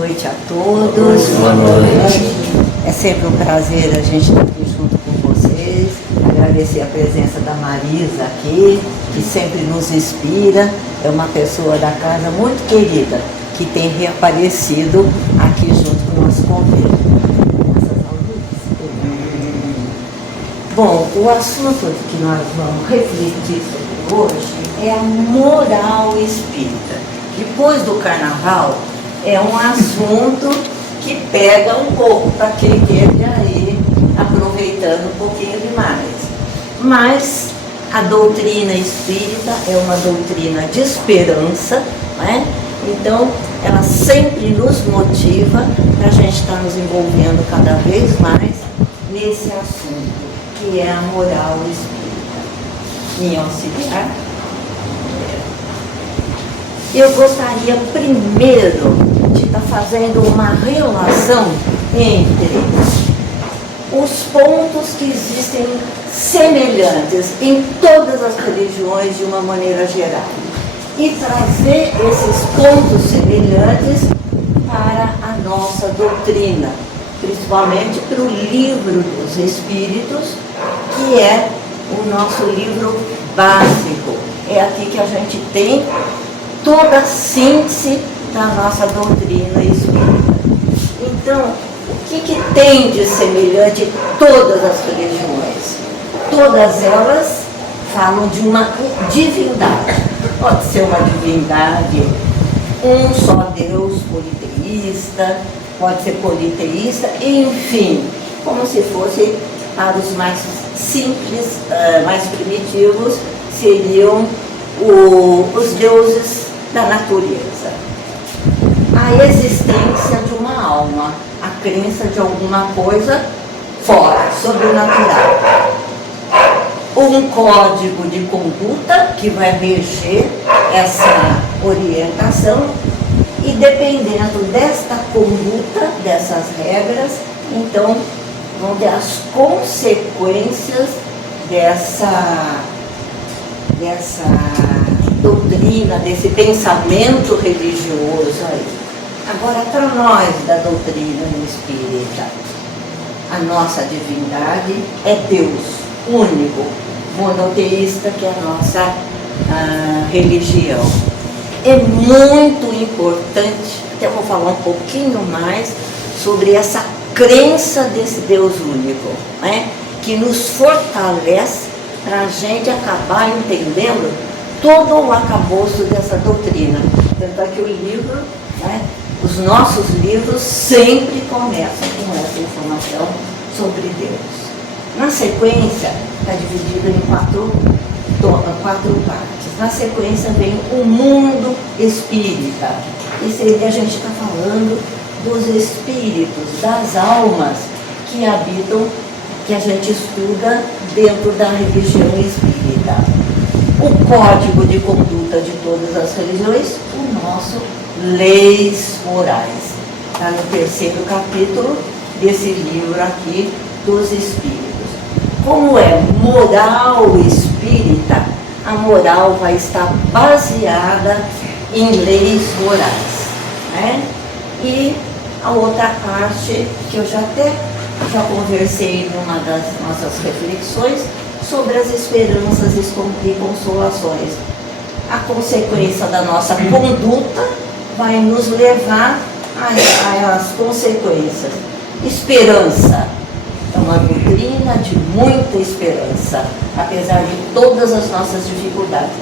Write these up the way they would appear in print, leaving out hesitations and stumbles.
noite a todos. Boa noite. É sempre um prazer a gente estar aqui junto com vocês. Agradecer a presença da Marisa aqui, que sempre nos inspira. É uma pessoa da casa muito querida, que tem reaparecido aqui junto com o nosso convívio. Bom, o assunto que nós vamos refletir sobre hoje é a moral espírita. Depois do carnaval, é um assunto que pega um pouco para quem esteve aí aproveitando um pouquinho demais. Mas a doutrina espírita é uma doutrina de esperança, né? Então ela sempre nos motiva para a gente estar nos envolvendo cada vez mais nesse assunto, que é a moral espírita. Minha auxiliar. Eu gostaria primeiro de estar fazendo uma relação entre os pontos que existem semelhantes em todas as religiões de uma maneira geral e trazer esses pontos semelhantes para a nossa doutrina, principalmente para o livro dos Espíritos, que é o nosso livro básico. É aqui que a gente tem toda a síntese da nossa doutrina espírita. Então, o que tem de semelhante em todas as religiões? Todas elas falam de uma divindade. Pode ser uma divindade, um só Deus politeísta, pode ser politeísta, enfim, como se fosse para os mais simples, mais primitivos, seriam os deuses da natureza. A existência de uma alma, a crença de alguma coisa fora, sobrenatural. Um código de conduta que vai reger essa orientação e, dependendo desta conduta, dessas regras, então vão ter as consequências dessa doutrina, desse pensamento religioso aí. Agora, para nós da doutrina espírita, a nossa divindade é Deus único, monoteísta, que é a nossa religião. É muito importante, até vou falar um pouquinho mais sobre essa crença desse Deus único, né? Que nos fortalece para a gente acabar entendendo todo o arcabouço dessa doutrina. Tanto é que o livro, né, os nossos livros sempre começam com essa informação sobre Deus. Na sequência, está dividido em quatro partes. Na sequência vem o mundo espírita. Isso aí a gente está falando dos espíritos, das almas que habitam, que a gente estuda dentro da religião espírita. O código de conduta de todas as religiões, o nosso Leis Morais. Está no 3º capítulo desse livro aqui dos Espíritos. Como é moral espírita, a moral vai estar baseada em leis morais, né? E a outra parte, que eu já conversei numa das nossas reflexões, sobre as esperanças e consolações. A consequência da nossa conduta vai nos levar às consequências. Esperança é uma doutrina de muita esperança, apesar de todas as nossas dificuldades.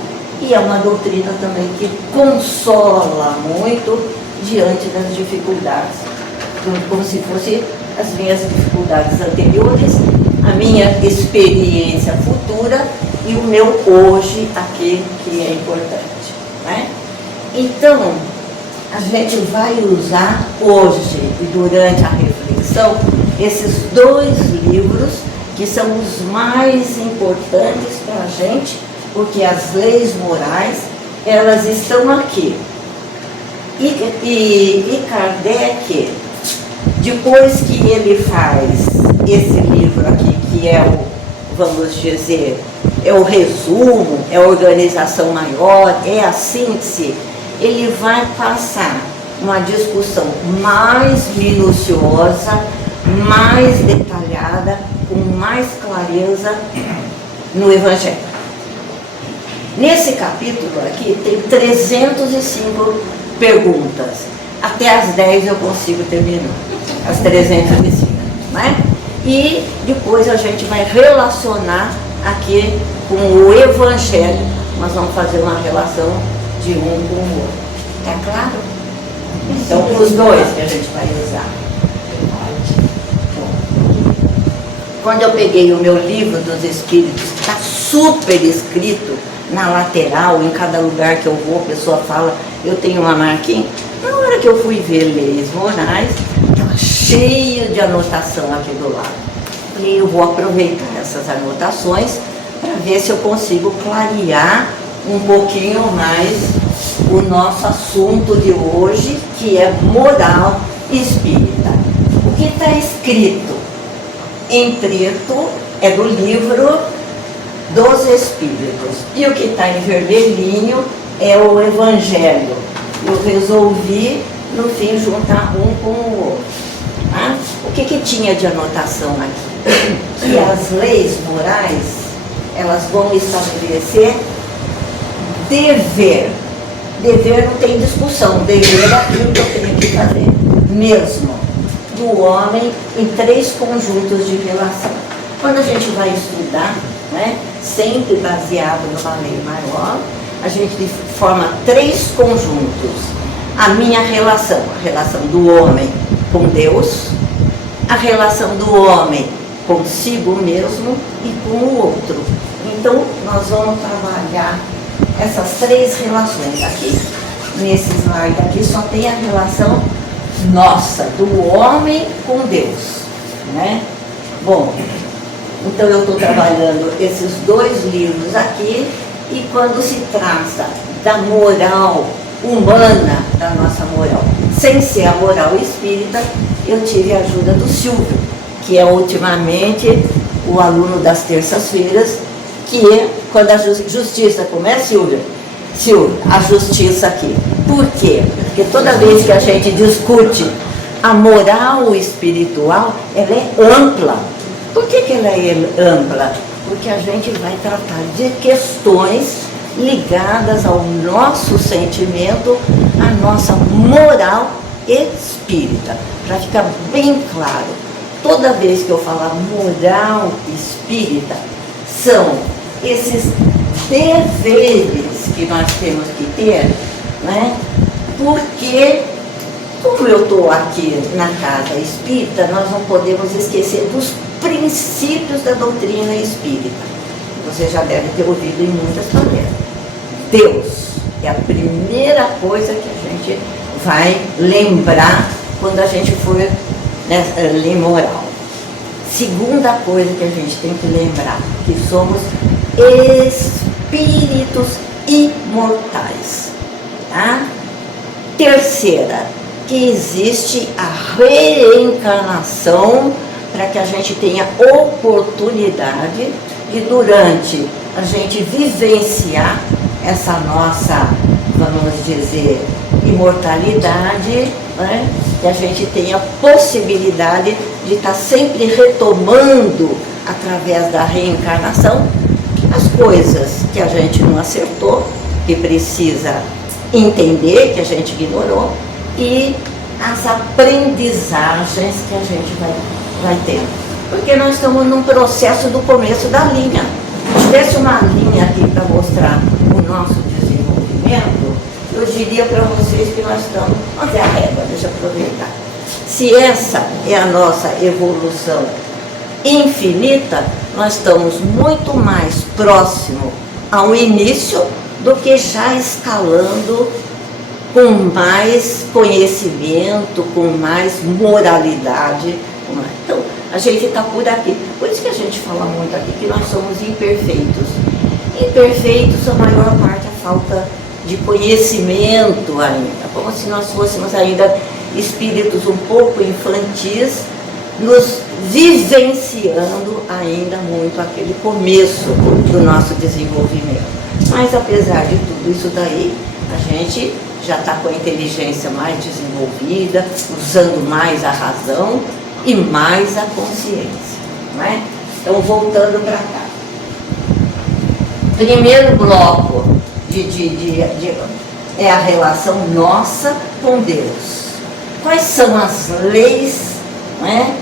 E é uma doutrina também que consola muito diante das dificuldades, como se fossem as minhas dificuldades anteriores, a minha experiência futura e o meu hoje aqui, que é importante, né? Então, a gente vai usar hoje e durante a reflexão esses 2 livros que são os mais importantes para a gente, porque as leis morais, elas estão aqui. E Kardec, depois que ele faz esse livro aqui, que é vamos dizer, é o resumo, é a organização maior, é a síntese, ele vai passar uma discussão mais minuciosa, mais detalhada, com mais clareza no Evangelho. Nesse capítulo aqui tem 305 perguntas. Até as 10 eu consigo terminar, as 305, né? E depois a gente vai relacionar aqui com o Evangelho. Nós vamos fazer uma relação de um com o outro. Tá claro? Então, os dois que a gente vai usar. Quando eu peguei o meu livro dos Espíritos, está super escrito na lateral, em cada lugar que eu vou, a pessoa fala, eu tenho uma marquinha. Na hora que eu fui ver Leis Morais, estava cheio de anotação aqui do lado. E eu vou aproveitar essas anotações para ver se eu consigo clarear um pouquinho mais o nosso assunto de hoje, que é moral espírita. O que está escrito em preto é do livro dos Espíritos, e o que está em vermelhinho é o Evangelho. Eu resolvi, no fim, juntar um com o outro. Tá? O que tinha de anotação aqui? Que as leis morais, elas vão estabelecer dever. Dever não tem discussão, dever é aquilo que eu tenho que fazer, mesmo, do homem em 3 conjuntos de relação. Quando a gente vai estudar, né, sempre baseado numa lei maior, a gente forma 3 conjuntos. A minha relação, a relação do homem com Deus, a relação do homem consigo mesmo e com o outro. Então, nós vamos trabalhar essas 3 relações. Aqui, nesse slide aqui, só tem a relação nossa, do homem com Deus, né? Bom, então eu estou trabalhando esses 2 livros aqui, e quando se trata da moral humana, da nossa moral, sem ser a moral espírita, eu tive a ajuda do Silvio, que é ultimamente o aluno das terças-feiras, que é quando a justiça, como é, Silvio? Silvio, a justiça aqui. Por quê? Porque toda vez que a gente discute a moral espiritual, ela é ampla. Por que ela é ampla? Porque a gente vai tratar de questões ligadas ao nosso sentimento, à nossa moral espírita. Para ficar bem claro, toda vez que eu falar moral espírita, são esses deveres que nós temos que ter, né? Porque, como eu estou aqui na casa espírita, nós não podemos esquecer dos princípios da doutrina espírita. Você já deve ter ouvido em muitas palestras. Deus é a primeira coisa que a gente vai lembrar quando a gente for ler moral. Segunda coisa que a gente tem que lembrar, que somos espíritos imortais. Tá? Terceira, que existe a reencarnação para que a gente tenha oportunidade de, durante a gente vivenciar essa nossa, vamos dizer, imortalidade, né? Que a gente tenha possibilidade de estar sempre retomando, através da reencarnação, as coisas que a gente não acertou, que precisa entender, que a gente ignorou, e as aprendizagens que a gente vai tendo. Porque nós estamos num processo do começo da linha. Se tivesse uma linha aqui para mostrar o nosso desenvolvimento, eu diria para vocês que nós estamos... Vamos ver a régua, deixa eu aproveitar. Se essa é a nossa evolução infinita, nós estamos muito mais próximo ao início do que já escalando com mais conhecimento, com mais moralidade. Então, a gente está por aqui. Por isso que a gente fala muito aqui que nós somos imperfeitos. Imperfeitos, a maior parte é falta de conhecimento ainda, como se nós fôssemos ainda espíritos um pouco infantis, nos vivenciando ainda muito aquele começo do nosso desenvolvimento. Mas apesar de tudo isso daí, a gente já está com a inteligência mais desenvolvida, usando mais a razão e mais a consciência, não é? Então, voltando para cá. Primeiro bloco é a relação nossa com Deus. Quais são as leis, não é,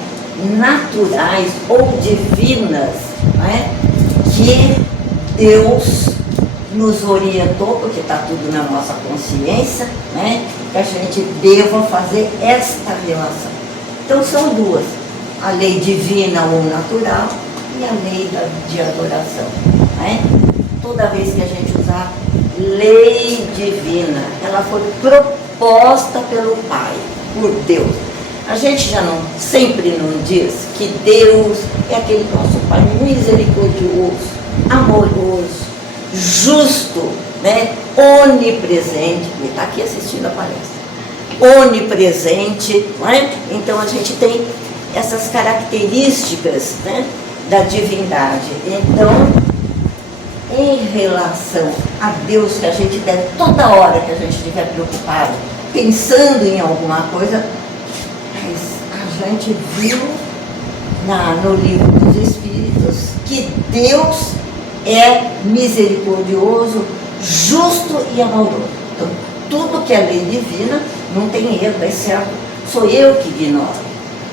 naturais ou divinas, não é, que Deus nos orientou, porque está tudo na nossa consciência, né, que a gente deva fazer esta relação. Então são duas, a lei divina ou natural e a lei de adoração. Né? Toda vez que a gente usar lei divina, ela foi proposta pelo Pai, por Deus. A gente já não, sempre não diz que Deus é aquele nosso Pai misericordioso, amoroso, justo, né? Onipresente. Ele está aqui assistindo a palestra. Onipresente, não é? Então a gente tem essas características, né, da divindade. Então, em relação a Deus, que a gente deve, toda hora que a gente estiver preocupado, pensando em alguma coisa, a gente viu no livro dos Espíritos que Deus é misericordioso, justo e amoroso. Então, tudo que é lei divina não tem erro, é certo. Sou eu que ignoro.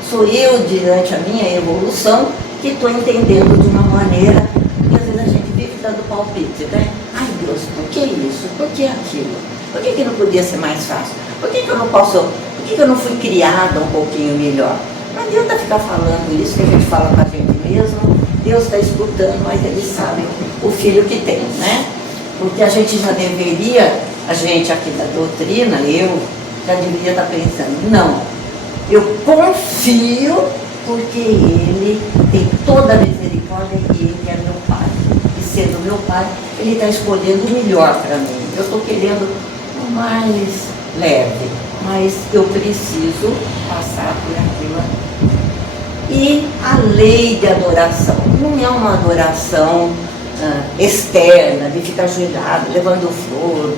Sou eu, diante a minha evolução, que estou entendendo de uma maneira que às vezes a gente vive dando palpite, né? Ai Deus, por que isso? Por que aquilo? Por que não podia ser mais fácil? Por que eu não posso? Por que eu não fui criada um pouquinho melhor? Não adianta ficar falando isso, que a gente fala com a gente mesmo. Deus está escutando, mas Ele sabe o filho que tem, né? Porque a gente já deveria, a gente aqui da doutrina, eu já deveria estar pensando, não, eu confio porque Ele tem toda a misericórdia e Ele é meu Pai. E sendo meu Pai, Ele está escolhendo o melhor para mim. Eu estou querendo o mais leve, mas eu preciso passar por aquilo ali. E a lei de adoração não é uma adoração externa, de ficar ajoelhado, levando flor,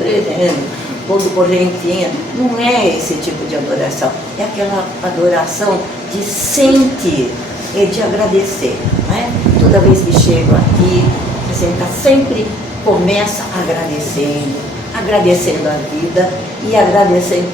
pondo correntinha. Não é esse tipo de adoração. É aquela adoração de sentir e de agradecer. Né? Toda vez que chego aqui, você sempre começa agradecendo a vida e agradecendo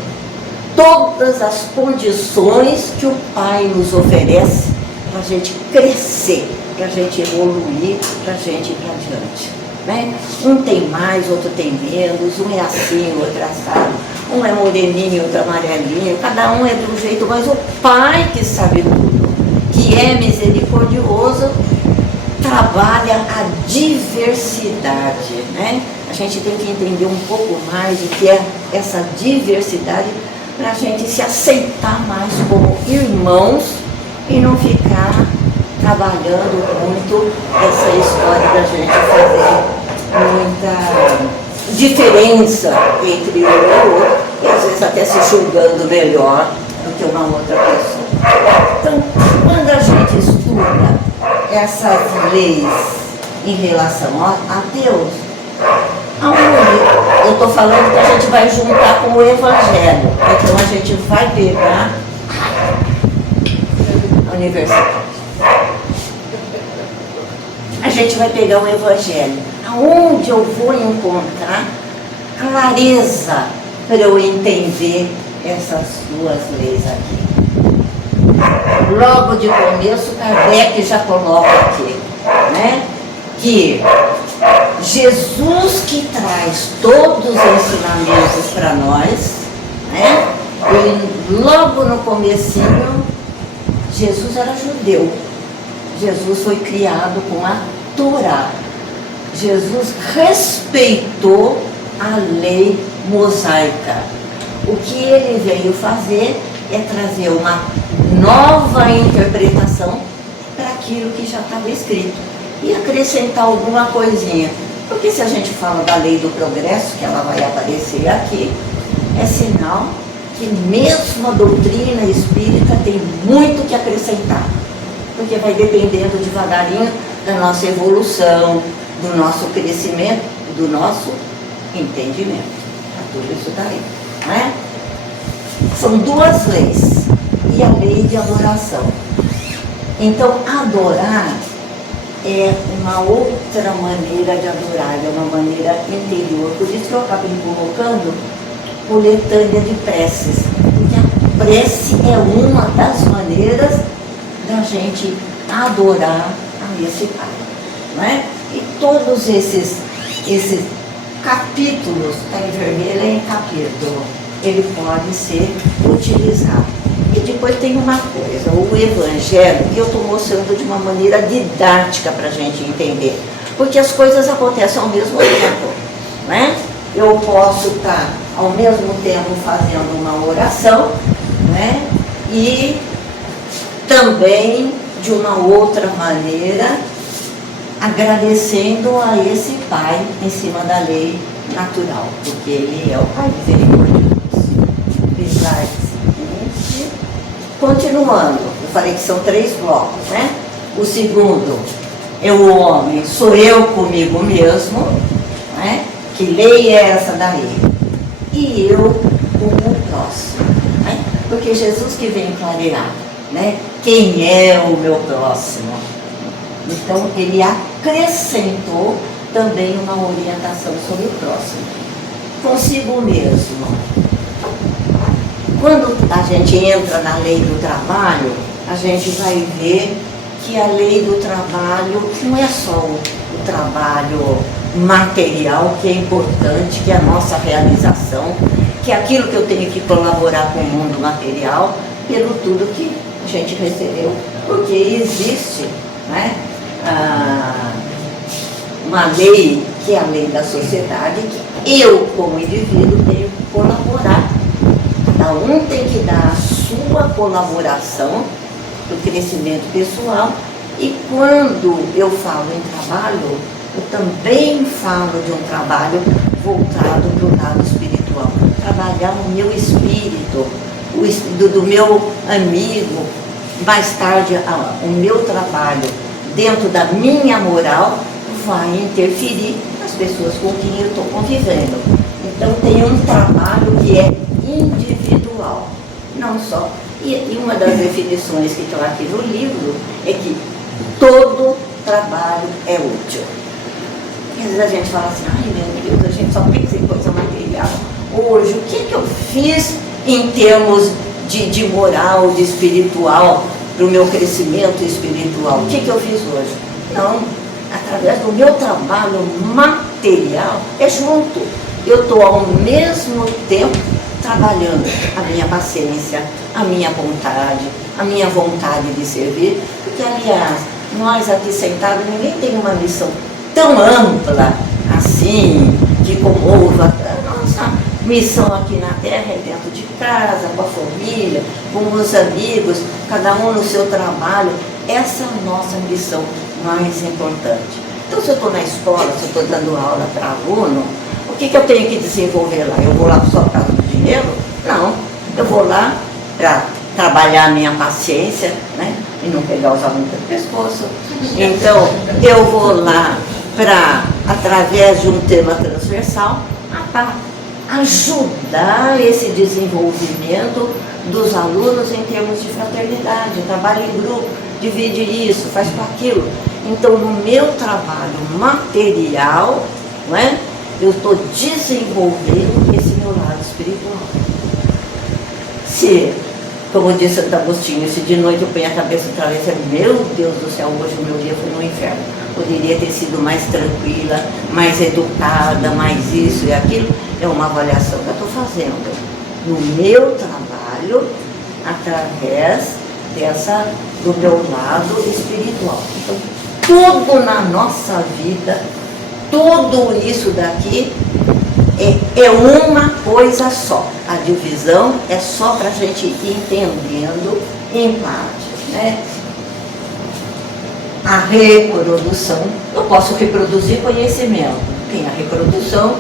todas as condições que o Pai nos oferece para a gente crescer, para a gente evoluir, para a gente ir para adiante. Né? Um tem mais, outro tem menos, um é assim, outro é assado, um é moreninho, outro é amarelinho, cada um é de um jeito, mas o Pai que sabe tudo, que é misericordioso, trabalha a diversidade. Né? A gente tem que entender um pouco mais o que é essa diversidade, para a gente se aceitar mais como irmãos e não ficar trabalhando muito essa história da gente fazer muita diferença entre um e o outro e às vezes até se julgando melhor do que uma outra pessoa. Então, quando a gente estuda essas leis em relação a Deus, aonde eu estou falando que a gente vai juntar com o Evangelho. Então a gente vai pegar a universidade. A gente vai pegar o Evangelho. Aonde eu vou encontrar clareza para eu entender essas duas leis aqui. Logo de começo, Kardec já coloca aqui, né, que Jesus que traz todos os ensinamentos para nós, né? E logo no comecinho, Jesus era judeu. Jesus foi criado com a Torá. Jesus respeitou a lei mosaica. O que ele veio fazer é trazer uma nova interpretação para aquilo que já estava escrito e acrescentar alguma coisinha. Porque se a gente fala da lei do progresso, que ela vai aparecer aqui, é sinal que mesmo a doutrina espírita tem muito que acrescentar. Porque vai dependendo devagarinho da nossa evolução, do nosso crescimento, do nosso entendimento. Tá tudo isso daí. não é? São duas leis, e a lei de adoração. Então, adorar é uma outra maneira de adorar, é uma maneira interior. Por isso que eu acabei colocando coletânea de preces, porque a prece é uma das maneiras da gente adorar a esse Pai, não é? E todos esses capítulos, está em vermelho, é em capítulo, ele pode ser utilizado. E depois tem uma coisa, o Evangelho, que eu estou mostrando de uma maneira didática para a gente entender, porque as coisas acontecem ao mesmo tempo, né? Eu posso estar ao mesmo tempo fazendo uma oração, né? E também, de uma outra maneira, agradecendo a esse Pai em cima da lei natural, porque Ele é o Pai misericordioso. Continuando, eu falei que são 3 blocos, né? O segundo é o homem, sou eu comigo mesmo, né? Que lei é essa daí? E eu com o próximo, né? Porque Jesus que vem clarear, né? Quem é o meu próximo? Então ele acrescentou também uma orientação sobre o próximo. Consigo mesmo. Quando a gente entra na lei do trabalho, a gente vai ver que a lei do trabalho não é só o trabalho material, que é importante, que é a nossa realização, que é aquilo que eu tenho que colaborar com o mundo material, pelo tudo que a gente recebeu, porque existe, né, uma lei, que é a lei da sociedade, que eu, como indivíduo, tenho que colaborar. Cada um tem que dar a sua colaboração para o crescimento pessoal. E quando eu falo em trabalho, eu também falo de um trabalho voltado para o lado espiritual. Trabalhar o meu espírito, o espírito do meu amigo. Mais tarde, o meu trabalho dentro da minha moral vai interferir nas pessoas com quem eu estou convivendo. Então tem um trabalho que é individual, não só. E uma das definições que estão aqui no livro é que todo trabalho é útil. E às vezes a gente fala assim, ai meu Deus, a gente só pensa em coisa material. Hoje, o que eu fiz em termos de moral, de espiritual, para o meu crescimento espiritual? O que eu fiz hoje? Não, através do meu trabalho material, é junto. Eu estou ao mesmo tempo trabalhando a minha paciência, a minha vontade de servir, porque, aliás, nós aqui sentados, ninguém tem uma missão tão ampla assim, que comova. A nossa missão aqui na Terra é dentro de casa, com a família, com os amigos, cada um no seu trabalho. Essa é a nossa missão mais importante. Então, se eu estou na escola, se eu estou dando aula para aluno, o que eu tenho que desenvolver lá? Eu vou lá só por causa do dinheiro? Não, eu vou lá para trabalhar a minha paciência, né? E não pegar os alunos pelo pescoço. Então, eu vou lá para, através de um tema transversal, ajudar esse desenvolvimento dos alunos em termos de fraternidade, trabalho em grupo, divide isso, faz com aquilo. Então, no meu trabalho material, não é? Eu estou desenvolvendo esse meu lado espiritual. Se, como disse Santo Agostinho, se de noite eu ponho a cabeça no travesseiro, meu Deus do céu, hoje o meu dia foi no inferno. Poderia ter sido mais tranquila, mais educada, mais isso e aquilo. É uma avaliação que eu estou fazendo no meu trabalho, através do meu lado espiritual. Então, tudo na nossa vida, tudo isso daqui é uma coisa só. A divisão é só para a gente ir entendendo em parte, né? A reprodução, eu posso reproduzir conhecimento. Tem a reprodução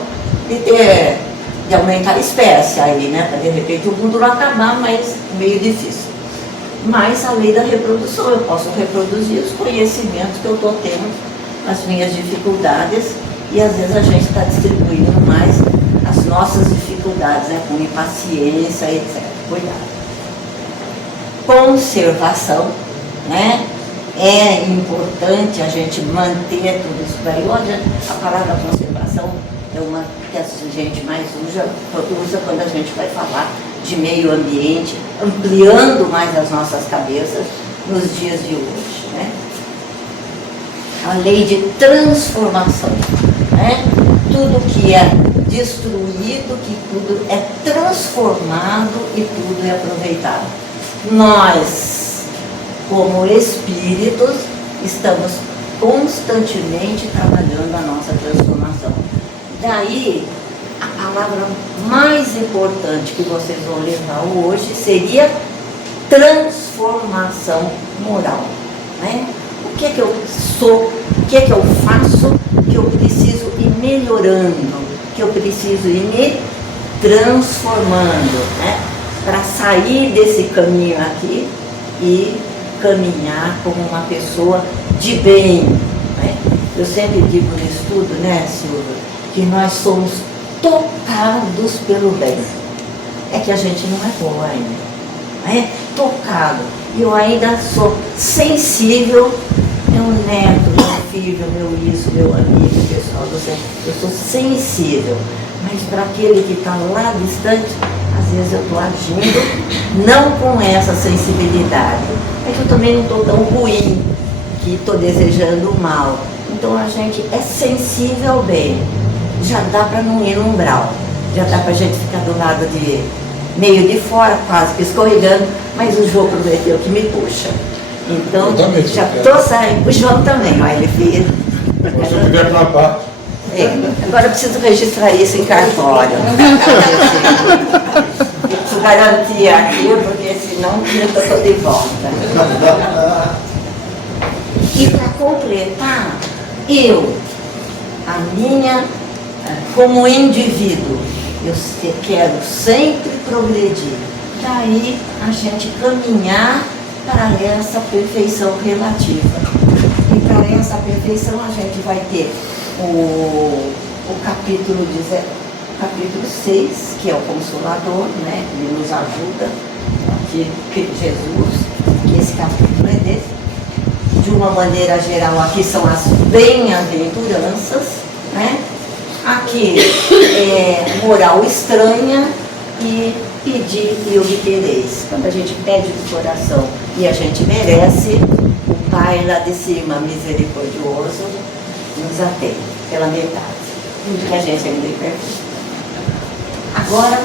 de aumentar a espécie aí, né? Para de repente o mundo não acabar, mas meio difícil. Mas a lei da reprodução, eu posso reproduzir os conhecimentos que eu estou tendo, as minhas dificuldades, e às vezes a gente está distribuindo mais as nossas dificuldades, né? Com impaciência, etc. Cuidado. Conservação, né? É importante a gente manter tudo isso daí. Olha, a palavra conservação é uma que a gente mais usa quando a gente vai falar de meio ambiente, ampliando mais as nossas cabeças nos dias de hoje, né? A lei de transformação, né? Tudo que é destruído, que tudo é transformado e tudo é aproveitado. Nós, como espíritos, estamos constantemente trabalhando a nossa transformação. Daí, a palavra mais importante que vocês vão levar hoje seria transformação moral, né? O que é que eu sou, o que é que eu faço, que eu preciso ir melhorando, que eu preciso ir me transformando, né? Para sair desse caminho aqui e caminhar como uma pessoa de bem, né? Eu sempre digo no estudo, né, Silvia, que nós somos tocados pelo bem. É que a gente não é boa ainda, né? Tocado. E eu ainda sou sensível, meu neto, meu filho, meu isso, meu amigo, pessoal do centro, eu sou sensível. Mas para aquele que está lá distante, às vezes eu estou agindo não com essa sensibilidade. É que eu também não estou tão ruim, que estou desejando o mal. Então a gente é sensível ao bem. Já dá para não ir no umbral. Já dá para a gente ficar do lado de meio de fora, quase que escorregando, mas o João prometeu que me puxa. Então, já estou saindo. O João também, olha, ele fez. Se eu vier para parte. Agora eu preciso registrar isso em cartório. Eu preciso garantir aqui, porque senão eu estou de volta. E para completar, a minha, como indivíduo, eu quero sempre progredir. Daí a gente caminhar para essa perfeição relativa. E para essa perfeição a gente vai ter o capítulo 6, que é o Consolador, né? Ele nos ajuda, que Jesus, que esse capítulo é desse. De uma maneira geral, aqui são as bem-aventuranças, né? Aqui é moral estranha e pedir e obtereis. Quando a gente pede do coração e a gente merece, o Pai lá de cima, misericordioso, nos atende pela metade. Que a gente ainda é perfeito. Agora,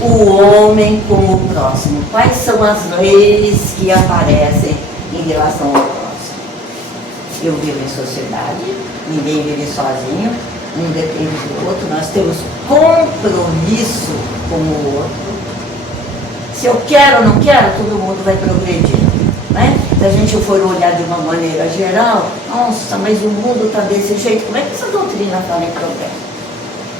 o homem como o próximo. Quais são as leis que aparecem em relação ao próximo? Eu vivo em sociedade, ninguém vive sozinho, um depende do outro, nós temos compromisso com o outro. Se eu quero ou não quero, todo mundo vai progredir, né? Se a gente for olhar de uma maneira geral, nossa, mas o mundo está desse jeito, como é que essa doutrina fala em progresso?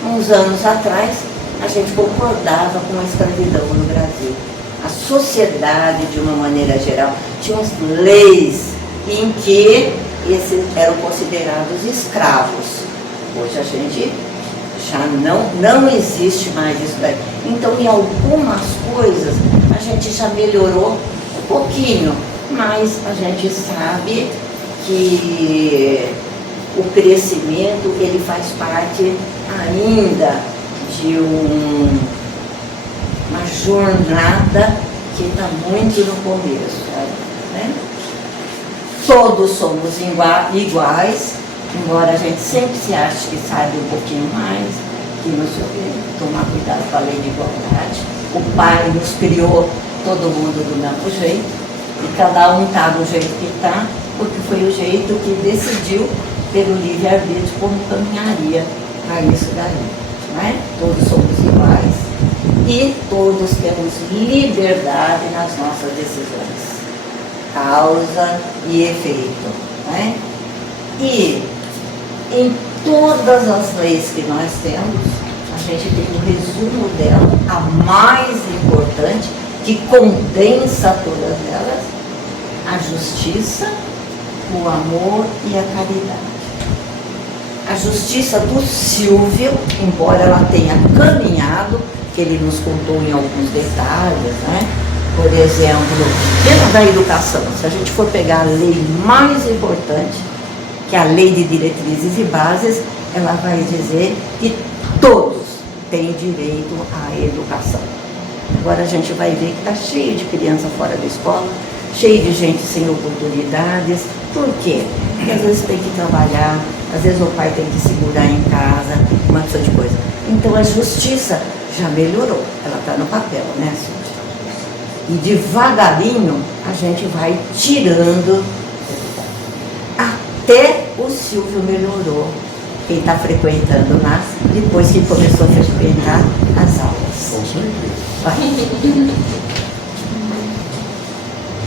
Uns anos atrás, a gente concordava com a escravidão no Brasil. A sociedade, de uma maneira geral, tinha as leis em que esses eram considerados escravos. Hoje a gente já não existe mais isso daí. Então, em algumas coisas, a gente já melhorou um pouquinho, mas a gente sabe que o crescimento, ele faz parte ainda de uma jornada que está muito no começo, né? Todos somos iguais, embora a gente sempre se ache que sabe um pouquinho mais, que não sei o quê, tomar cuidado com a lei de igualdade. O Pai nos criou todo mundo do mesmo jeito, e cada um está do jeito que está, porque foi o jeito que decidiu, pelo livre-arbítrio, como caminharia para isso daí, né? Todos somos iguais e todos temos liberdade nas nossas decisões, causa e efeito, né? E em todas as leis que nós temos, a gente tem um resumo dela, a mais importante, que condensa todas elas: a justiça, o amor e a caridade. A justiça do Silvio, embora ela tenha caminhado, que ele nos contou em alguns detalhes, né? Por exemplo, dentro da educação, se a gente for pegar a lei mais importante, que é a Lei de Diretrizes e Bases, ela vai dizer que todos têm direito à educação. Agora a gente vai ver que está cheio de criança fora da escola, cheio de gente sem oportunidades. Por quê? Porque às vezes tem que trabalhar, às vezes o pai tem que segurar em casa, uma opção de coisa. Então a justiça já melhorou, ela está no papel, né, Silvia? E devagarinho a gente vai tirando, até o Silvio melhorou. Quem está frequentando lá, depois que começou a frequentar as aulas. Com certeza.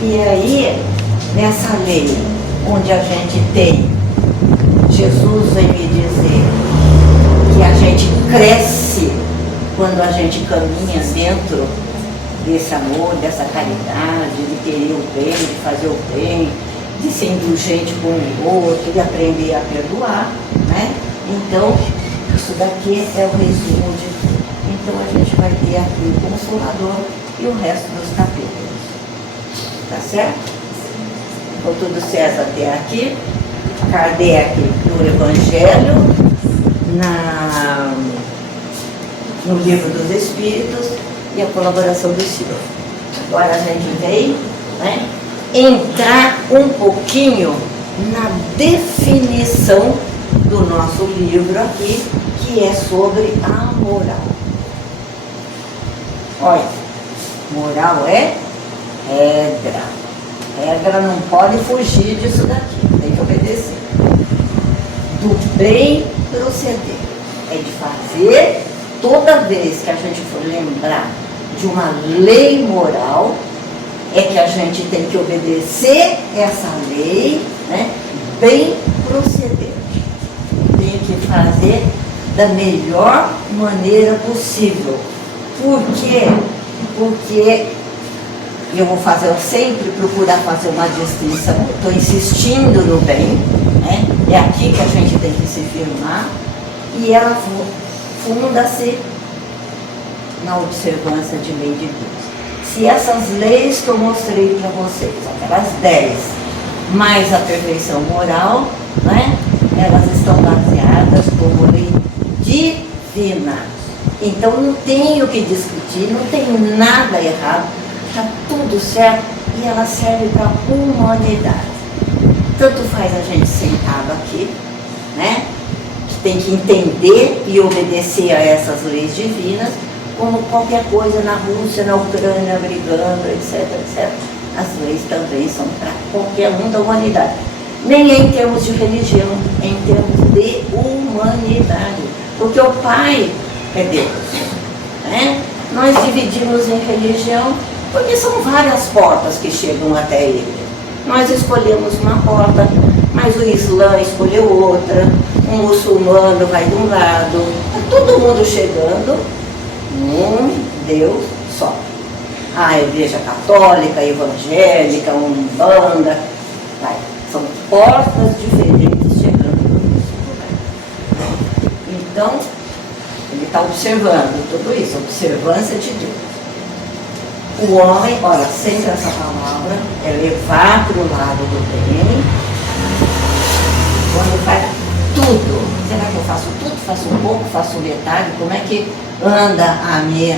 E aí, nessa lei, onde a gente tem, Jesus vem me dizer que a gente cresce quando a gente caminha dentro desse amor, dessa caridade, de querer o bem, de fazer o bem, de ser indulgente com o outro, de aprender a perdoar, né? Então, isso daqui é o resumo de tudo. Então a gente vai ter aqui o Consolador e o resto dos capítulos. Tá certo? Então tudo certo até aqui. Kardec no Evangelho, no Livro dos Espíritos e a colaboração do Silvio. Agora a gente vem, né, entrar um pouquinho na definição do nosso livro aqui, que é sobre a moral. Olha, moral é regra. Regra não pode fugir disso daqui, tem que obedecer. Do bem proceder. É de fazer, toda vez que a gente for lembrar de uma lei moral, é que a gente tem que obedecer essa lei, né? Bem proceder. Tem que fazer da melhor maneira possível. Por quê? Porque eu vou sempre procurar fazer uma distinção. Estou insistindo no bem, né? É aqui que a gente tem que se firmar. E ela funda-se na observância de lei de Deus. Se essas leis que eu mostrei para vocês, aquelas 10, mais a perfeição moral, né? Elas estão baseadas como lei divina. Então não tem o que discutir, não tem nada errado, está tudo certo e ela serve para a humanidade. Tanto faz a gente sentado aqui, né? Que tem que entender e obedecer a essas leis divinas, como qualquer coisa na Rússia, na Ucrânia, brigando, etc, etc. As leis também são para qualquer um da humanidade. Nem é em termos de religião, é em termos de humanidade. Porque o Pai é Deus, né? Nós dividimos em religião porque são várias portas que chegam até Ele. Nós escolhemos uma porta, mas o Islã escolheu outra, o muçulmano vai de um lado, todo mundo chegando num Deus só. A Igreja Católica, Evangélica, Umbanda, vai. São portas diferentes chegando no mesmo lugar. Então, ele está observando tudo isso, observância de Deus. O homem, olha, sempre essa palavra é levar para o lado do bem. Quando faz tudo, será que eu faço tudo? Faço um pouco, faço metade? Como é que anda a minha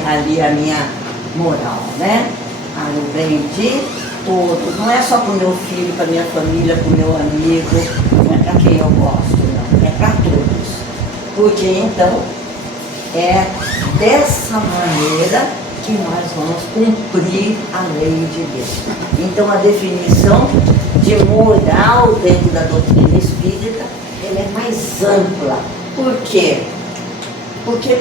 moral, né? O bem de todos. Não é só para o meu filho, para a minha família, para o meu amigo, não é para quem eu gosto, não. É para todos. Porque então é dessa maneira que nós vamos cumprir a lei de Deus. Então a definição de moral dentro da doutrina espírita, ela é mais ampla. Por quê? Porque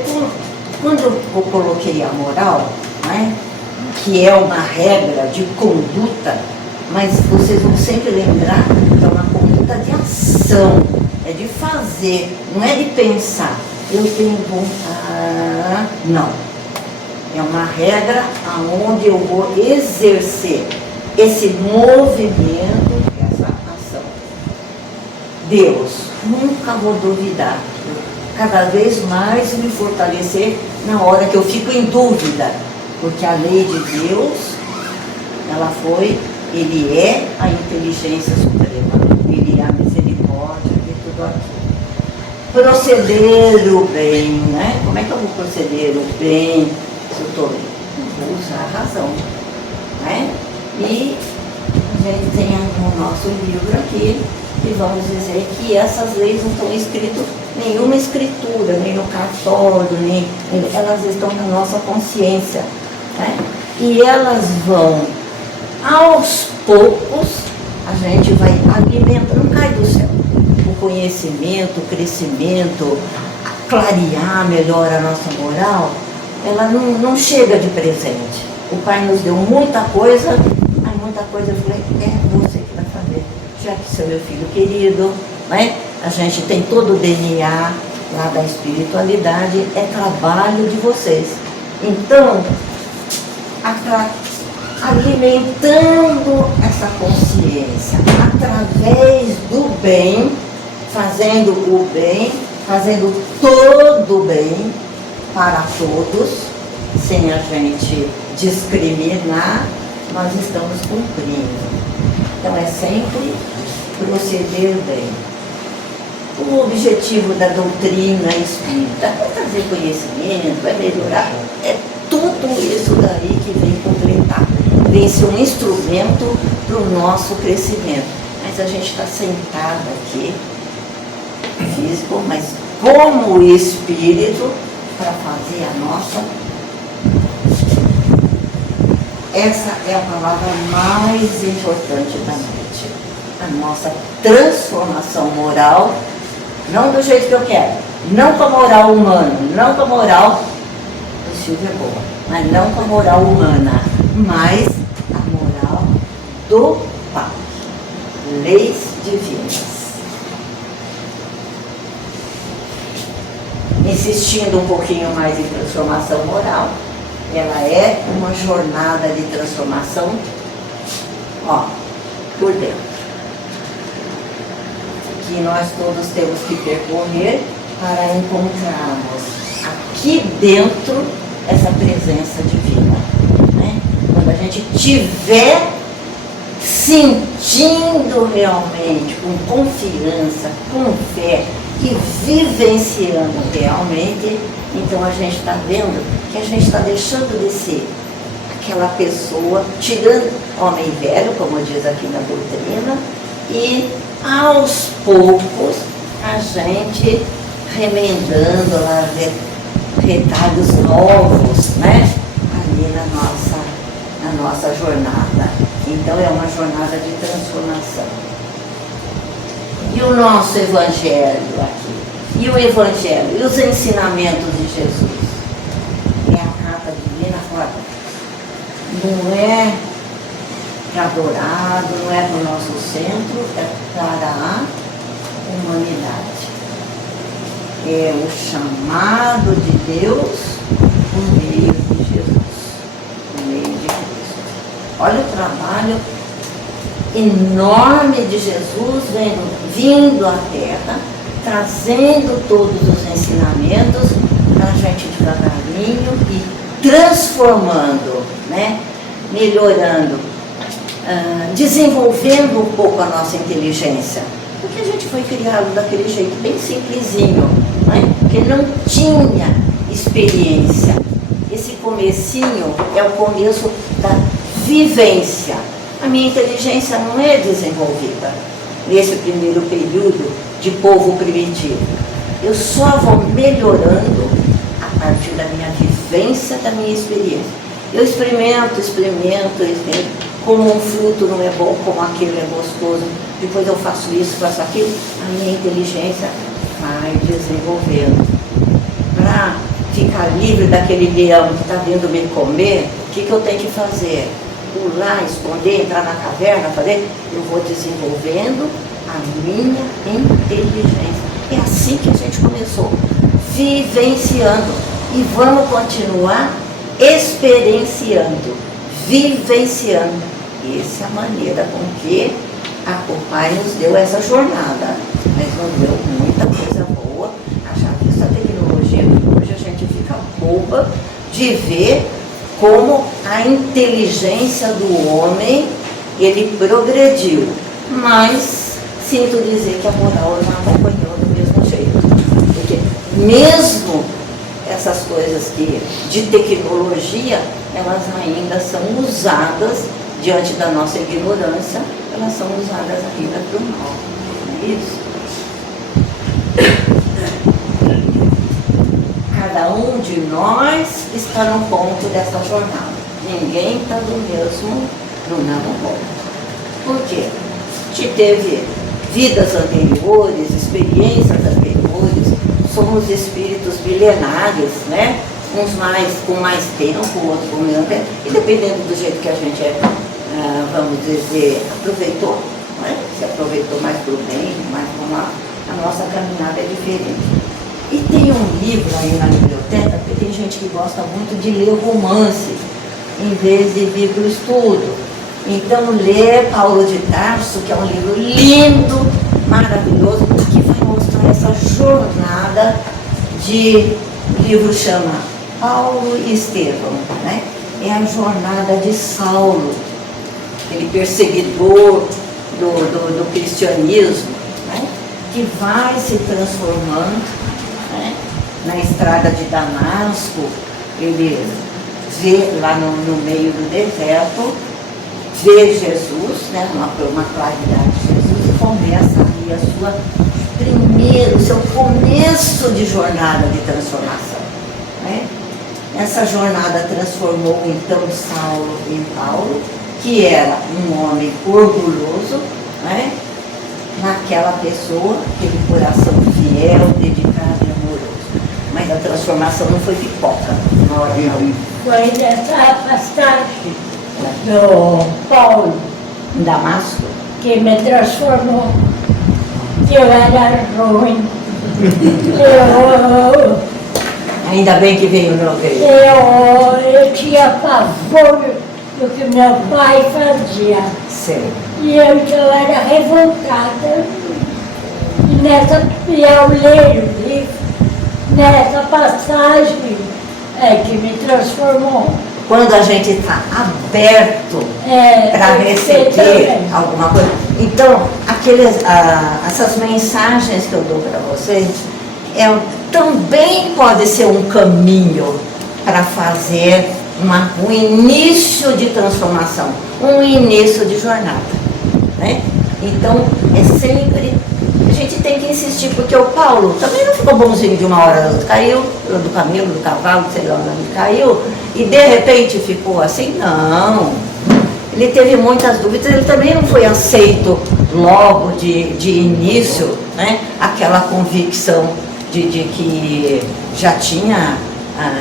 quando eu coloquei a moral, né, que é uma regra de conduta, mas vocês vão sempre lembrar que é uma conduta de ação, é de fazer, não é de pensar. Eu tenho vontade. Não. É uma regra onde eu vou exercer esse movimento, essa ação. Deus, nunca vou duvidar. Cada vez mais me fortalecer na hora que eu fico em dúvida, porque a lei de Deus, ele é a inteligência suprema, ele é a misericórdia e tudo aquilo. Proceder o bem, né? Como é que eu vou proceder o bem se eu estou bem? Vou usar a razão, né? E a gente tem no nosso livro aqui, e vamos dizer que essas leis não estão escritas nenhuma escritura, nem no cartório, elas estão na nossa consciência, né? E elas vão, aos poucos, a gente vai alimentando, não cai do céu. O conhecimento, o crescimento, clarear melhor a nossa moral, ela não chega de presente. O Pai nos deu muita coisa, mas muita coisa eu falei, é você que vai fazer. Já que você é meu filho querido, né? A gente tem todo o DNA lá da espiritualidade, é trabalho de vocês. Então, alimentando essa consciência, através do bem, fazendo o bem, fazendo todo o bem para todos, sem a gente discriminar, nós estamos cumprindo. Então é sempre proceder bem. O objetivo da doutrina espírita é trazer conhecimento, é melhorar, é tudo isso daí que vem completar, vem ser um instrumento para o nosso crescimento. Mas a gente está sentado aqui, físico, mas como espírito, para fazer a nossa. Essa é a palavra mais importante da noite. A nossa transformação moral, não do jeito que eu quero, não com a moral humana, não com a moral do Silvio é boa, mas não com a moral humana, mas a moral do Pai. Leis divinas. Insistindo um pouquinho mais em transformação moral, ela é uma jornada de transformação, por dentro. Que nós todos temos que percorrer para encontrarmos aqui dentro essa presença divina, né? Quando a gente estiver sentindo realmente, com confiança, com fé e vivenciando realmente, então a gente está vendo que a gente está deixando de ser aquela pessoa, tirando homem velho, como diz aqui na doutrina, e aos poucos a gente remendando lá retalhos novos, né? Ali na nossa jornada. Então é uma jornada de transformação. E o nosso evangelho aqui? E o evangelho? E os ensinamentos de Jesus? É a carta divina, não é para adorar, não é para o nosso centro, é para a humanidade. É o chamado de Deus por meio de Jesus, por meio de Cristo. Olha o trabalho enorme de Jesus vindo à Terra, trazendo todos os ensinamentos para a gente devagarinho e transformando, né? Melhorando, desenvolvendo um pouco a nossa inteligência. Porque a gente foi criado daquele jeito bem simplesinho, né? Porque não tinha experiência. Esse comecinho é o começo da vivência. A minha inteligência não é desenvolvida nesse primeiro período de povo primitivo. Eu só vou melhorando a partir da minha vivência, da minha experiência. Eu experimento, como um fruto não é bom, como aquele é gostoso, depois eu faço isso, faço aquilo, a minha inteligência vai desenvolvendo. Para ficar livre daquele leão que está vindo me comer, o que eu tenho que fazer? Pular, esconder, entrar na caverna, eu vou desenvolvendo a minha inteligência. É assim que a gente começou, vivenciando, e vamos continuar experienciando, vivenciando. Essa é a maneira com que o Pai nos deu essa jornada. mas não deu muita coisa boa. Achar que essa tecnologia de hoje a gente fica boba de ver como a inteligência do homem, ele progrediu, mas sinto dizer que a moral não acompanhou do mesmo jeito, porque mesmo essas coisas que de tecnologia, elas ainda são usadas diante da nossa ignorância, elas são usadas ainda para o mal, não é isso? Cada um de nós está no ponto dessa jornada. Ninguém está no mesmo ponto. Por quê? Te teve vidas anteriores, experiências anteriores, somos espíritos milenares, né? Uns com mais tempo, outros com menos tempo, e dependendo do jeito que a gente vamos dizer, aproveitou, né? Se aproveitou mais para o bem, mais para o mal, a nossa caminhada é diferente. E tem um livro aí na biblioteca, porque tem gente que gosta muito de ler romance, em vez de vir para o estudo. Então, lê Paulo de Tarso, que é um livro lindo, maravilhoso, que vai mostrar essa jornada de... O livro chama Paulo e Estevão, né? É a jornada de Saulo, aquele perseguidor do cristianismo, né? Que vai se transformando, né? Na estrada de Damasco. Ele vê lá no meio do deserto, vê Jesus, né? uma claridade de Jesus, e começa ali o seu começo de jornada de transformação, né? Essa jornada transformou então Saulo em Paulo, que era um homem orgulhoso, né? Naquela pessoa, aquele coração fiel, dedicado e amoroso. Mas a transformação não foi pipoca na hora não. Foi dessa passagem do Paulo Em Damasco? que me transformou, que eu era ruim. Ainda bem que veio no veio. Eu tinha pavor do que meu pai fazia. Sei. E eu era revoltada. E ao ler o livro, nessa passagem é que me transformou. Quando a gente está aberto para receber alguma coisa. Então, essas mensagens que eu dou para vocês também pode ser um caminho para fazer um início de transformação, um início de jornada, né? Então, é sempre... A gente tem que insistir, porque o Paulo também não ficou bonzinho de uma hora a outra. Caiu do camelo, do cavalo, sei lá onde caiu, e de repente ficou assim, não. Ele teve muitas dúvidas, ele também não foi aceito logo de início, né? Aquela convicção de que já tinha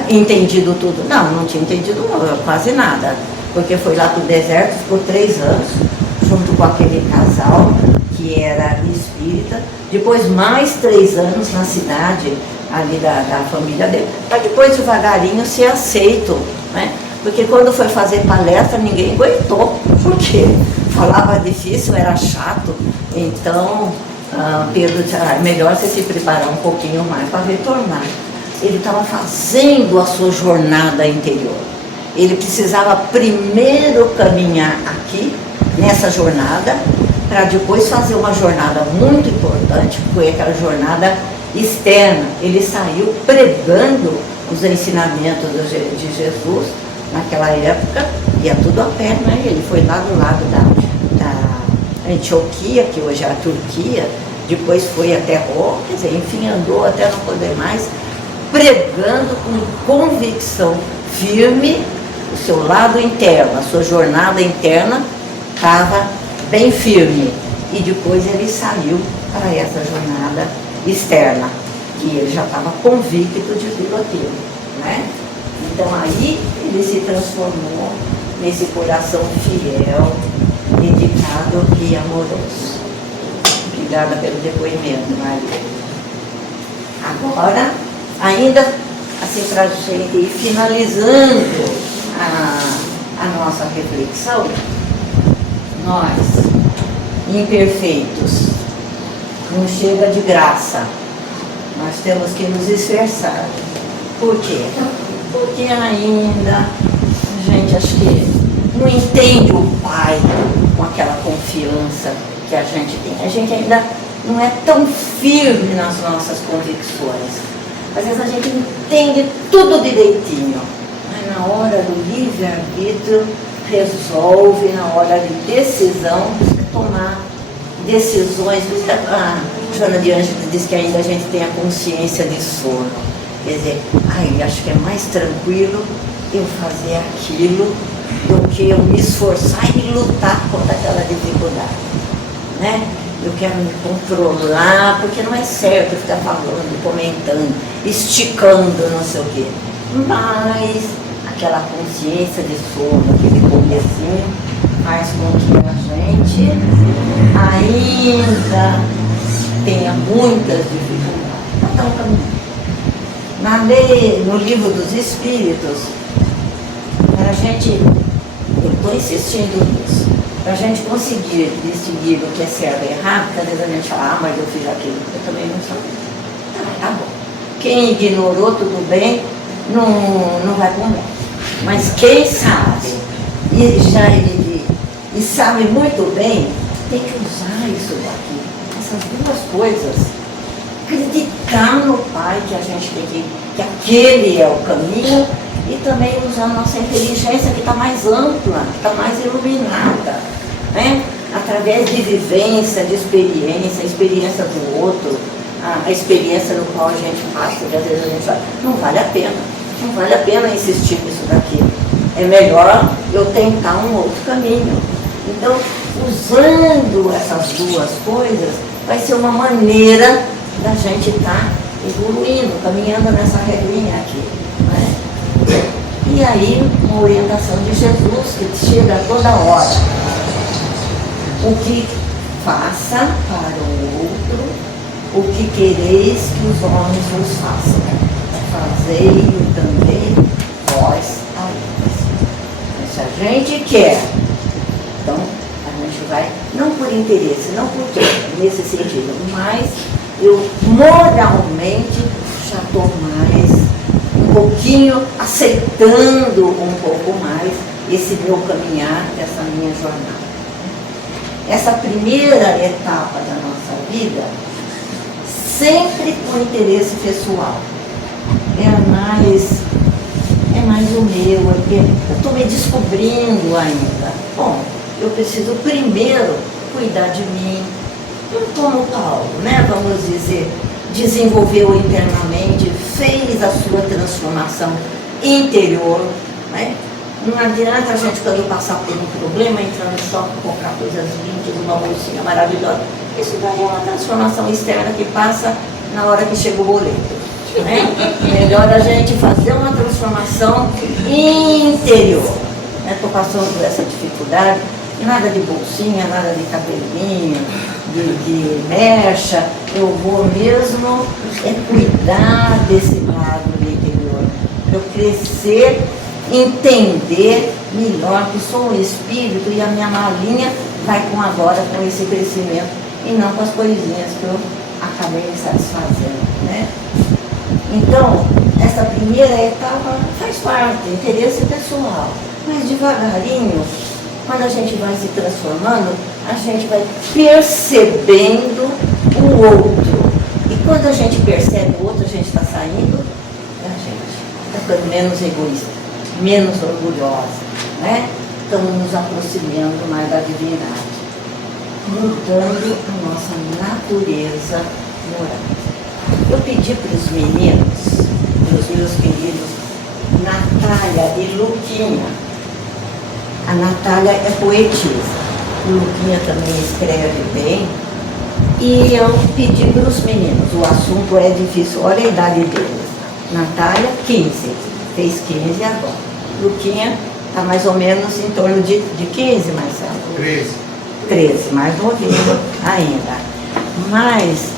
entendido tudo. Não tinha entendido quase nada, porque foi lá para o deserto, ficou 3 anos, junto com aquele casal que era espírita, depois mais 3 anos na cidade ali da família dele, para depois devagarinho ser aceito, né? Porque quando foi fazer palestra ninguém aguentou, porque falava difícil, era chato. Então Pedro disse, melhor você se preparar um pouquinho mais para retornar. Ele estava fazendo a sua jornada interior. Ele precisava primeiro caminhar aqui, nessa jornada, para depois fazer uma jornada muito importante, que foi aquela jornada externa. Ele saiu pregando os ensinamentos de Jesus naquela época, ia tudo a pé, né? Ele foi lá do lado da Antioquia, que hoje é a Turquia, depois foi até Roma, quer dizer, enfim, andou até não poder mais, pregando com convicção firme o seu lado interno, a sua jornada interna estava bem firme. E depois ele saiu para essa jornada externa, que ele já estava convicto de tudo aquilo, né? Então aí ele se transformou nesse coração fiel, dedicado e amoroso. Obrigada pelo depoimento, Maria. Agora, ainda assim para a gente ir finalizando a nossa reflexão, nós, imperfeitos, não chega de graça. Nós temos que nos esforçar. Por quê? Porque ainda a gente acho que não entende o Pai com aquela confiança que a gente tem. A gente ainda não é tão firme nas nossas convicções. Às vezes a gente entende tudo direitinho, mas na hora do livre-arbítrio resolve, na hora de decisão, tomar decisões. A Joana de Ângeles diz que ainda a gente tem a consciência de sono. Quer dizer, acho que é mais tranquilo eu fazer aquilo do que eu me esforçar e lutar contra aquela dificuldade, né? Eu quero me controlar, porque não é certo ficar falando, comentando, esticando, não sei o quê. Mas aquela consciência de sono, aquele comecinho, faz com que a gente ainda tenha muitas dificuldades. Então, no livro dos Espíritos, eu estou insistindo nisso, para a gente conseguir distinguir o que é certo e errado, porque às vezes a gente fala, mas eu fiz aquilo, eu também não sabia. Tá bom. Quem ignorou, tudo bem, não vai com medo. Mas quem sabe, e sabe muito bem, tem que usar isso daqui, essas duas coisas. Acreditar no Pai, que a gente tem que aquele é o caminho, e também usar a nossa inteligência, que está mais ampla, que está mais iluminada, né? Através de vivência, de experiência, a experiência do outro, a experiência no qual a gente passa, que às vezes a gente fala, não vale a pena insistir nisso daqui. É melhor eu tentar um outro caminho. Então, usando essas duas coisas, vai ser uma maneira da gente estar evoluindo, caminhando nessa regrinha aqui, né? E aí, uma orientação de Jesus que chega toda hora. O que faça para o outro, o que quereis que os homens vos façam, fazei-o também vós a eles. Se a gente quer, então a gente vai, não por interesse, não por quê, nesse sentido, mas eu moralmente já estou mais um pouquinho aceitando um pouco mais esse meu caminhar, essa minha jornada. Essa primeira etapa da nossa vida, sempre com interesse pessoal. É mais o meu, é porque eu estou me descobrindo ainda. Bom, eu preciso primeiro cuidar de mim, como Paulo, né? Vamos dizer, desenvolveu internamente, fez a sua transformação interior, né? Não adianta a gente, quando passar por um problema, entrar no shopping, comprar coisas lindas, uma bolsinha maravilhosa. Isso daí é uma transformação externa que passa na hora que chega o boleto, né? Melhor a gente fazer uma transformação interior. Estou passando por essa dificuldade, nada de bolsinha, nada de cabelinho, de mecha. Eu vou mesmo cuidar desse lado do interior, eu crescer, entender melhor que sou um espírito e a minha malinha vai com agora com esse crescimento e não com as coisinhas que eu acabei me satisfazendo, né? Então, essa primeira etapa faz parte, interesse pessoal, mas devagarinho, quando a gente vai se transformando, a gente vai percebendo o outro. E quando a gente percebe o outro, a gente está saindo, a gente está ficando menos egoísta, menos orgulhosa, né? Estamos nos aproximando mais da divindade, mudando a nossa natureza moral. Eu pedi para os meninos, para os meus queridos Natália e Luquinha. A Natália é poetisa, o Luquinha também escreve bem. E eu pedi para os meninos, o assunto é difícil, olha a idade deles. Natália, 15, fez 15 agora. Luquinha está mais ou menos em torno de 15, Marcelo? 13, mais novinho ainda. Mas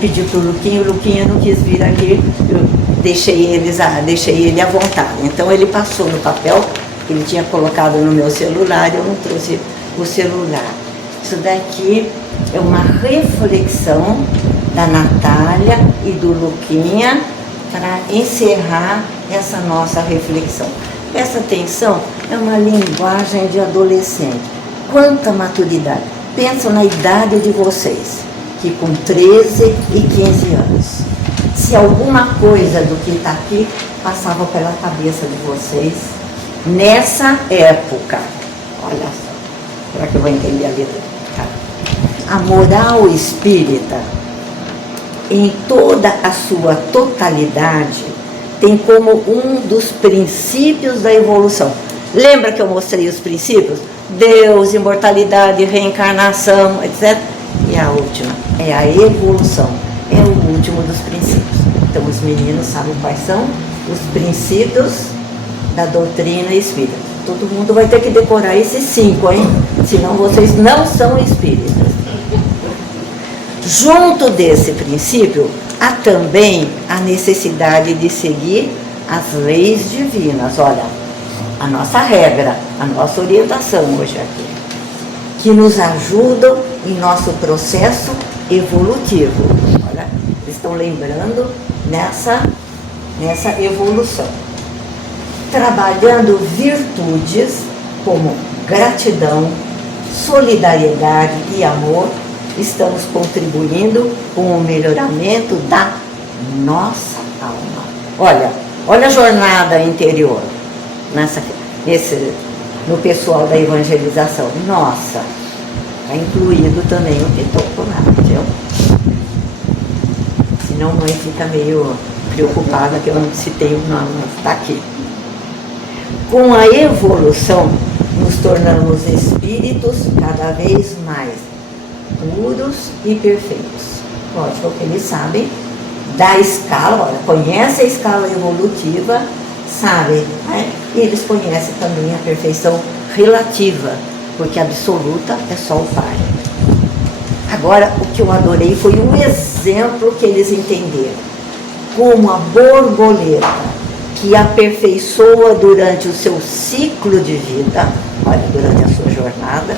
pedi para o Luquinha não quis vir aqui, eu deixei ele à vontade. Então ele passou no papel, ele tinha colocado no meu celular, eu não trouxe o celular. Isso daqui é uma reflexão da Natália e do Luquinha para encerrar essa nossa reflexão. Presta atenção, é uma linguagem de adolescente. Quanta maturidade! Pensa na idade de vocês, que com 13 e 15 anos. Se alguma coisa do que está aqui passava pela cabeça de vocês nessa época. Olha só, será que eu vou entender a letra? Tá. A moral espírita, em toda a sua totalidade, tem como um dos princípios da evolução. Lembra que eu mostrei os princípios? Deus, imortalidade, reencarnação, etc. E a última é a evolução. É o último dos princípios. Então os meninos sabem quais são os princípios da doutrina espírita. Todo mundo vai ter que decorar esses 5, hein? Senão vocês não são espíritas. Junto desse princípio, há também a necessidade de seguir as leis divinas. Olha, a nossa regra, a nossa orientação hoje aqui, que nos ajudam em nosso processo evolutivo. Olha, eles estão lembrando nessa evolução. Trabalhando virtudes como gratidão, solidariedade e amor, estamos contribuindo com o melhoramento da nossa alma. Olha a jornada interior no pessoal da evangelização. Nossa, está incluído também o Pitoco lá, entendeu? Senão a mãe fica meio preocupada que eu não citei o nome, mas está aqui. Com a evolução, nos tornamos espíritos cada vez mais puros e perfeitos. Lógico que eles sabem da escala, olha, conhecem a escala evolutiva, sabem, né? E eles conhecem também a perfeição relativa, porque a absoluta é só o Pai. Agora, o que eu adorei foi um exemplo que eles entenderam. Como a borboleta que aperfeiçoa durante o seu ciclo de vida, olha, durante a sua jornada,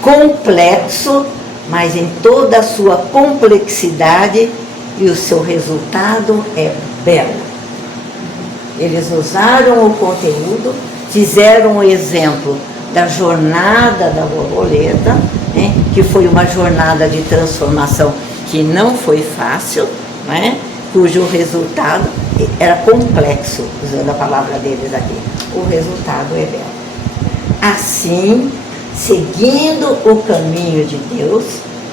complexo, mas em toda a sua complexidade, e o seu resultado é belo. Eles usaram o conteúdo, fizeram o exemplo da jornada da borboleta, né, que foi uma jornada de transformação que não foi fácil, né, cujo resultado era complexo, usando a palavra deles aqui. O resultado é belo. Assim, seguindo o caminho de Deus,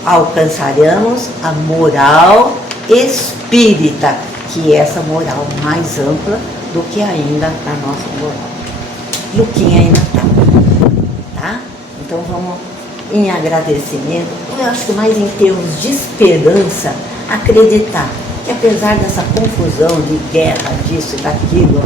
alcançaremos a moral espírita, que é essa moral mais ampla do que ainda a nossa moral. Luquinha ainda tá? Então vamos em agradecimento, eu acho que mais em termos de esperança, acreditar que apesar dessa confusão de guerra, disso e daquilo,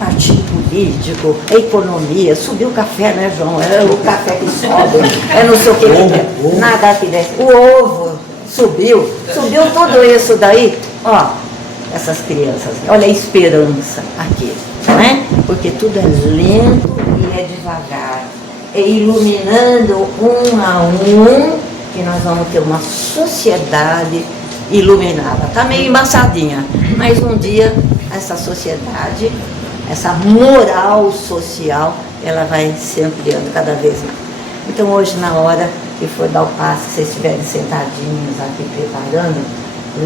partido político, economia, subiu o café, né, João? É o café que sobe, não sei o que, nada que desce. O ovo subiu tudo isso daí, ó, essas crianças, olha a esperança aqui, né? Porque tudo é lento e é devagar, é iluminando um a um, que nós vamos ter uma sociedade iluminada. Está meio embaçadinha, mas um dia essa sociedade, essa moral social, ela vai se ampliando cada vez mais. Então hoje, na hora que for dar o passo, que vocês estiverem sentadinhos aqui preparando,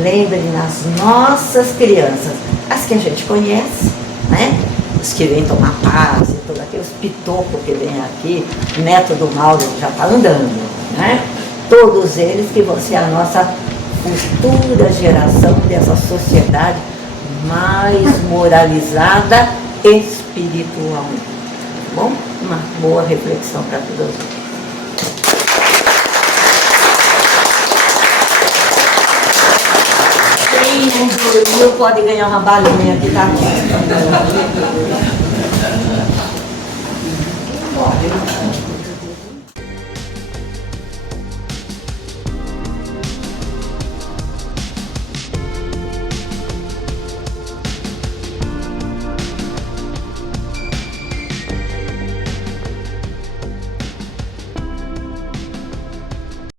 lembrem nas nossas crianças, as que a gente conhece, né? Os que vêm tomar passe, todos aqueles pitocos que vêm aqui, neto do Mauro já está andando, né? Todos eles que vão ser a nossa futura geração dessa sociedade mais moralizada espiritualmente. Tá bom? Uma boa reflexão para todos. Quem não dormiu pode ganhar uma balinha aqui, tá? Pode.